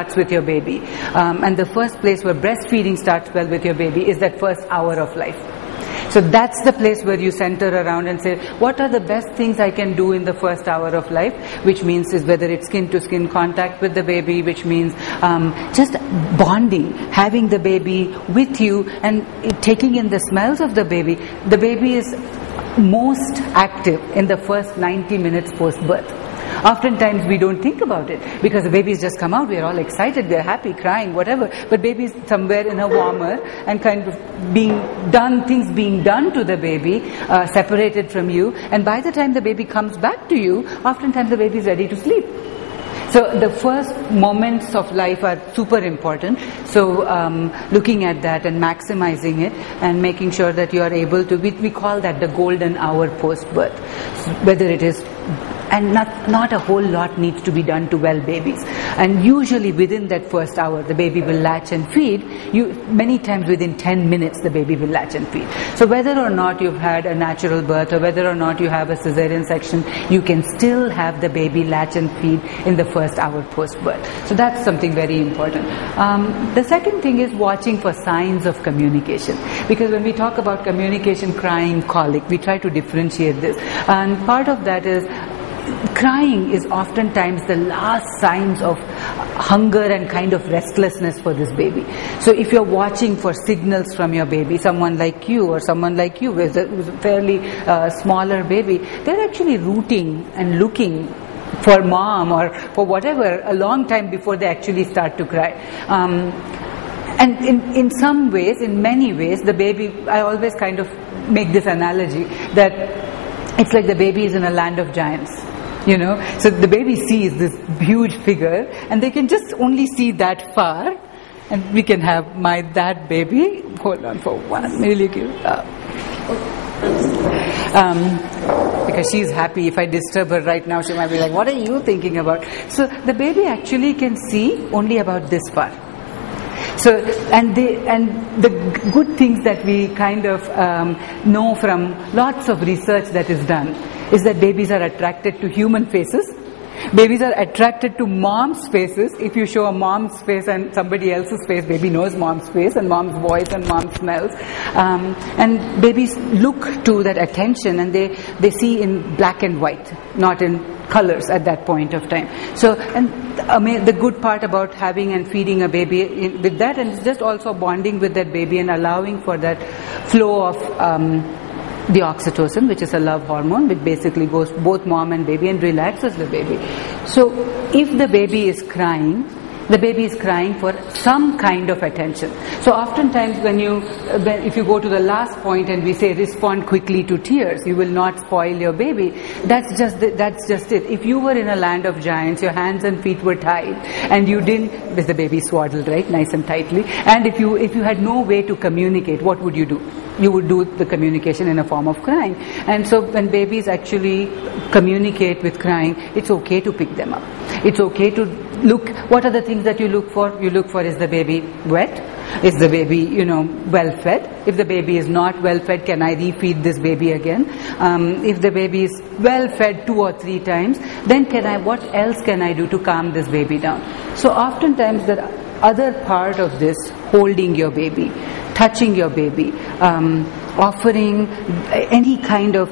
starts with your baby. And the first place where breastfeeding starts well with your baby is that first hour of life. So that's the place where you center around and say, what are the best things I can do in the first hour of life? Which means is whether it's skin-to-skin contact with the baby, which means just bonding, having the baby with you and taking in the smells of the baby. The baby is most active in the first 90 minutes post-birth. Oftentimes we don't think about it because the baby's just come out, we're all excited, we're happy, crying, whatever, but baby's somewhere in a warmer and kind of things being done to the baby, separated from you, and by the time the baby comes back to you, oftentimes the baby's ready to sleep. So the first moments of life are super important. So looking at that and maximizing it and making sure that you are able to, we call that the golden hour post-birth. Whether it is, and not a whole lot needs to be done to well babies. And usually within that first hour, the baby will latch and feed. Many times within 10 minutes, the baby will latch and feed. So whether or not you've had a natural birth or whether or not you have a cesarean section, you can still have the baby latch and feed in the first hour post-birth. So that's something very important. The second thing is watching for signs of communication. Because when we talk about communication, crying, colic, we try to differentiate this. And part of that is crying is oftentimes the last signs of hunger and kind of restlessness for this baby. So if you're watching for signals from your baby, someone like you or someone like you with a fairly smaller baby, they're actually rooting and looking for mom or for whatever a long time before they actually start to cry. And in some ways, in many ways, the baby, I always kind of make this analogy that it's like the baby is in a land of giants. You know, so the baby sees this huge figure and they can just only see that far, and we can have that baby, hold on for 1 minute, because she's happy. If I disturb her right now, she might be like, what are you thinking about? So the baby actually can see only about this far. So, and the good things that we kind of know from lots of research that is done is that babies are attracted to human faces. Babies are attracted to mom's faces. If you show a mom's face and somebody else's face, baby knows mom's face and mom's voice and mom's smells. And babies look to that attention and they see in black and white, not in colors at that point of time. So, and the good part about having and feeding a baby with that, and it's just also bonding with that baby and allowing for that flow of the oxytocin, which is a love hormone, which basically goes both mom and baby and relaxes the baby. So if the baby is crying, the baby is crying for some kind of attention. So oftentimes if you go to the last point and we say respond quickly to tears, you will not spoil your baby. That's just it. If you were in a land of giants, your hands and feet were tied, and you didn't, with the baby swaddled, right, nice and tightly, and if you had no way to communicate, what would you do? You would do the communication in a form of crying. And so when babies actually communicate with crying, it's okay to pick them up. It's okay to look. What are the things that you look for? You look for, is the baby wet? Is the baby, well fed? If the baby is not well fed, can I refeed this baby again? If the baby is well fed 2 or 3 times, then what else can I do to calm this baby down? So oftentimes the other part of this, holding your baby, touching your baby, offering any kind of,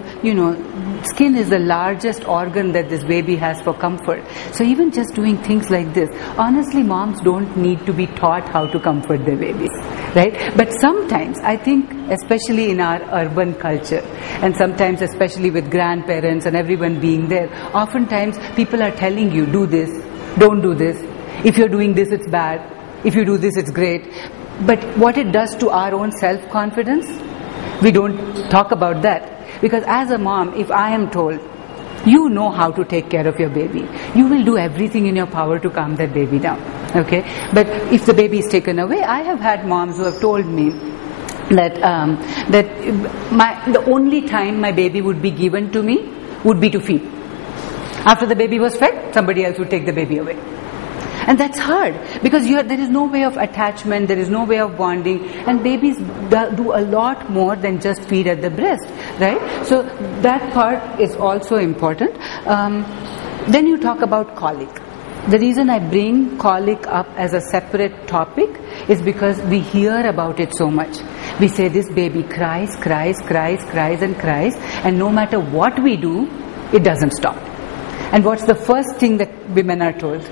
skin is the largest organ that this baby has for comfort. So even just doing things like this, honestly, moms don't need to be taught how to comfort their babies, right? But sometimes, I think, especially in our urban culture, and sometimes especially with grandparents and everyone being there, oftentimes people are telling you, do this, don't do this. If you're doing this, it's bad. If you do this, it's great. But what it does to our own self-confidence, we don't talk about that. Because as a mom, if I am told, you know how to take care of your baby, you will do everything in your power to calm that baby down. Okay? But if the baby is taken away, I have had moms who have told me that the only time my baby would be given to me would be to feed. After the baby was fed, somebody else would take the baby away. And that's hard because there is no way of attachment, there is no way of bonding, and babies do a lot more than just feed at the breast, right? So that part is also important. Then you talk about colic. The reason I bring colic up as a separate topic is because we hear about it so much. We say this baby cries and no matter what we do, it doesn't stop. And what's the first thing that women are told?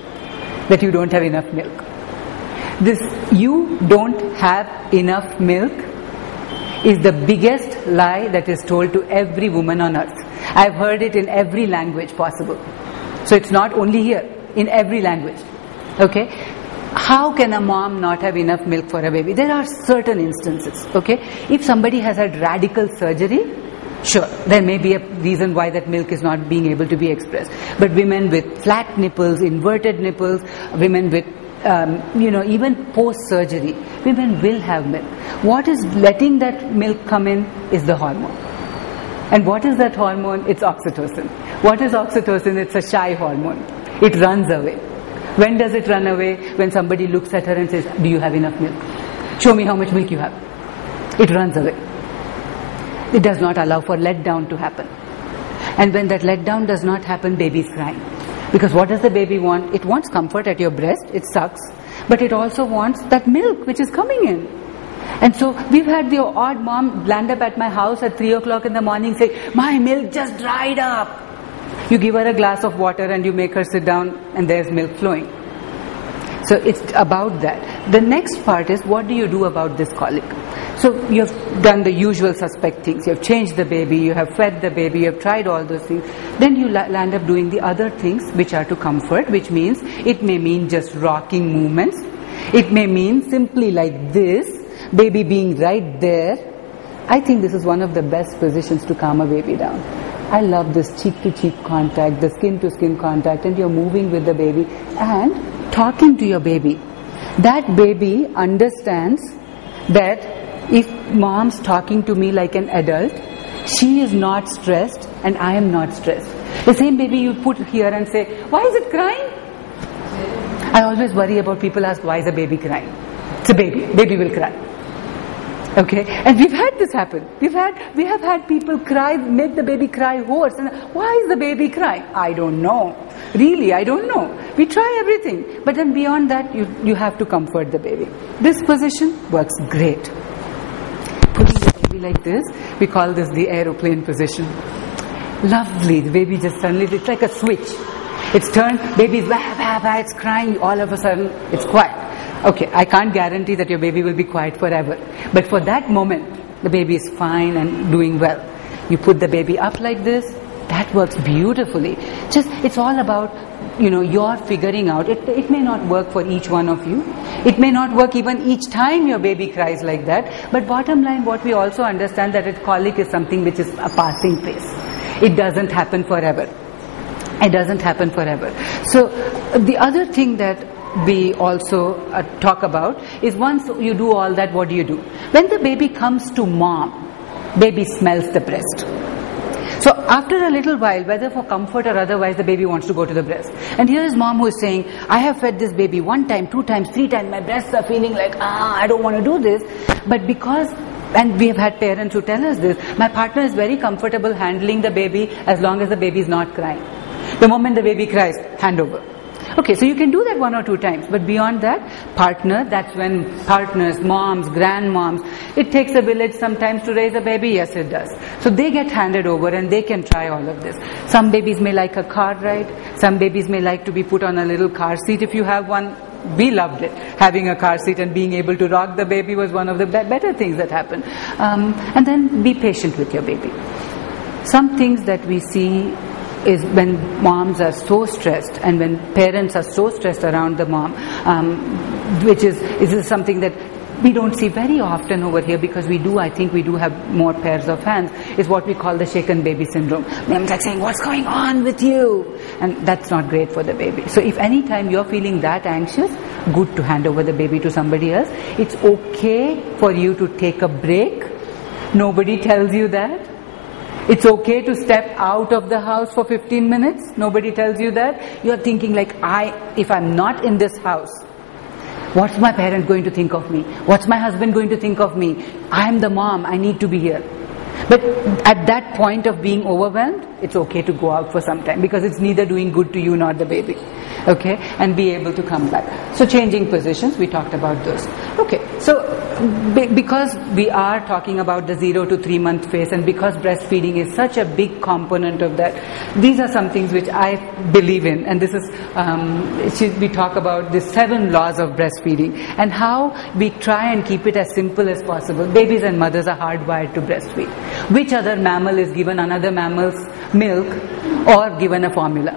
That you don't have enough milk. This "you don't have enough milk" is the biggest lie that is told to every woman on earth. I've heard it in every language possible. So it's not only here, in every language. Okay? How can a mom not have enough milk for a baby? There are certain instances. Okay? If somebody has had radical surgery, sure, there may be a reason why that milk is not being able to be expressed. But women with flat nipples, inverted nipples, women with even post-surgery, women will have milk. What is letting that milk come in is the hormone. And what is that hormone? It's oxytocin. What is oxytocin? It's a shy hormone. It runs away. When does it run away? When somebody looks at her and says, "Do you have enough milk? Show me how much milk you have." It runs away. It does not allow for letdown to happen. And when that letdown does not happen, baby is crying. Because what does the baby want? It wants comfort at your breast, it sucks, but it also wants that milk which is coming in. And so we've had the odd mom land up at my house at 3 o'clock in the morning saying, "My milk just dried up." You give her a glass of water and you make her sit down and there's milk flowing. So it's about that. The next part is, what do you do about this colic? So you have done the usual suspect things. You have changed the baby, you have fed the baby, you have tried all those things. Then you land up doing the other things which are to comfort, which means it may mean just rocking movements. It may mean simply like this, baby being right there. I think this is one of the best positions to calm a baby down. I love this cheek-to-cheek contact, the skin-to-skin contact, and you're moving with the baby and talking to your baby. That baby understands that if mom's talking to me like an adult, she is not stressed and I am not stressed. The same baby you put here and say, "Why is it crying?" I always worry about people ask, "Why is a baby crying?" It's a baby. Baby will cry. Okay, and we've had this happen. We have had people cry, make the baby cry hoarse. And why is the baby crying? I don't know. Really, I don't know. We try everything, but then beyond that, you have to comfort the baby. This position works great. Putting the baby like this, we call this the aeroplane position. Lovely. The baby just suddenly, it's like a switch. It's turned. Baby's it's crying. All of a sudden, it's quiet. Okay, I can't guarantee that your baby will be quiet forever. But for that moment, the baby is fine and doing well. You put the baby up like this, that works beautifully. Just, it's all about, you're figuring out. It may not work for each one of you. It may not work even each time your baby cries like that. But bottom line, what we also understand that colic is something which is a passing phase. It doesn't happen forever. It doesn't happen forever. So, the other thing that we also talk about is, once you do all that, what do? When the baby comes to mom, baby smells the breast. So after a little while, whether for comfort or otherwise, the baby wants to go to the breast. And here is mom who is saying, "I have fed this baby 1 time, 2 times, 3 times, my breasts are feeling like, I don't want to do this." But because, and we have had parents who tell us this, "My partner is very comfortable handling the baby as long as the baby is not crying. The moment the baby cries, hand over." Okay, so you can do that 1 or 2 times, but beyond that, partner, that's when partners, moms, grandmoms, it takes a village sometimes to raise a baby. Yes, it does. So they get handed over and they can try all of this. Some babies may like a car ride. Some babies may like to be put on a little car seat if you have one. We loved it. Having a car seat and being able to rock the baby was one of the better things that happened. And then be patient with your baby. Some things that we see is when moms are so stressed and when parents are so stressed around the mom, which is something that we don't see very often over here, because I think we do have more pairs of hands, is what we call the shaken baby syndrome. Mom's like saying, "What's going on with you?" And that's not great for the baby. So if any time you're feeling that anxious, good to hand over the baby to somebody else. It's okay for you to take a break. Nobody tells you that. It's okay to step out of the house for 15 minutes. Nobody tells you that. You're thinking like, if I'm not in this house, what's my parent going to think of me? What's my husband going to think of me? I'm the mom, I need to be here. But at that point of being overwhelmed, it's okay to go out for some time, because it's neither doing good to you nor the baby. okay, and be able to come back. So changing positions, we talked about those. Okay, so because we are talking about the 0 to 3 month phase, and because breastfeeding is such a big component of that, these are some things which I believe in, and this is we talk about the 7 laws of breastfeeding and how we try and keep it as simple as possible. Babies and mothers are hardwired to breastfeed. Which other mammal is given another mammal's milk or given a formula?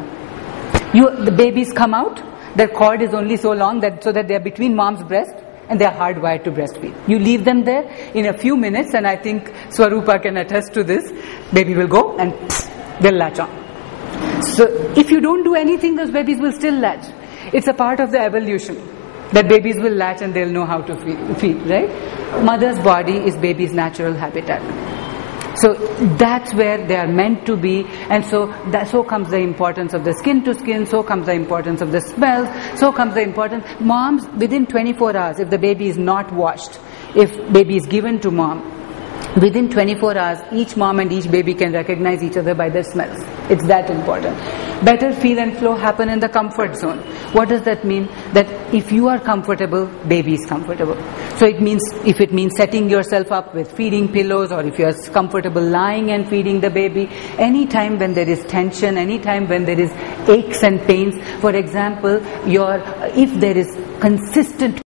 The babies come out, their cord is only so long so that they are between mom's breast, and they are hardwired to breastfeed. You leave them there in a few minutes, and I think Swarupa can attest to this, baby will go and they'll latch on. So if you don't do anything, those babies will still latch. It's a part of the evolution that babies will latch and they'll know how to feed, right? Mother's body is baby's natural habitat. So that's where they are meant to be, and so comes the importance of the skin to skin, so comes the importance of the smells, so comes the importance. Moms, within 24 hours, if the baby is not washed, if baby is given to mom, within 24 hours, each mom and each baby can recognize each other by their smells. It's that important. Better feel and flow happen in the comfort zone. What does that mean? That if you are comfortable, baby is comfortable. So if it means setting yourself up with feeding pillows, or if you are comfortable lying and feeding the baby, any time when there is tension, any time when there is aches and pains, for example, if there is consistent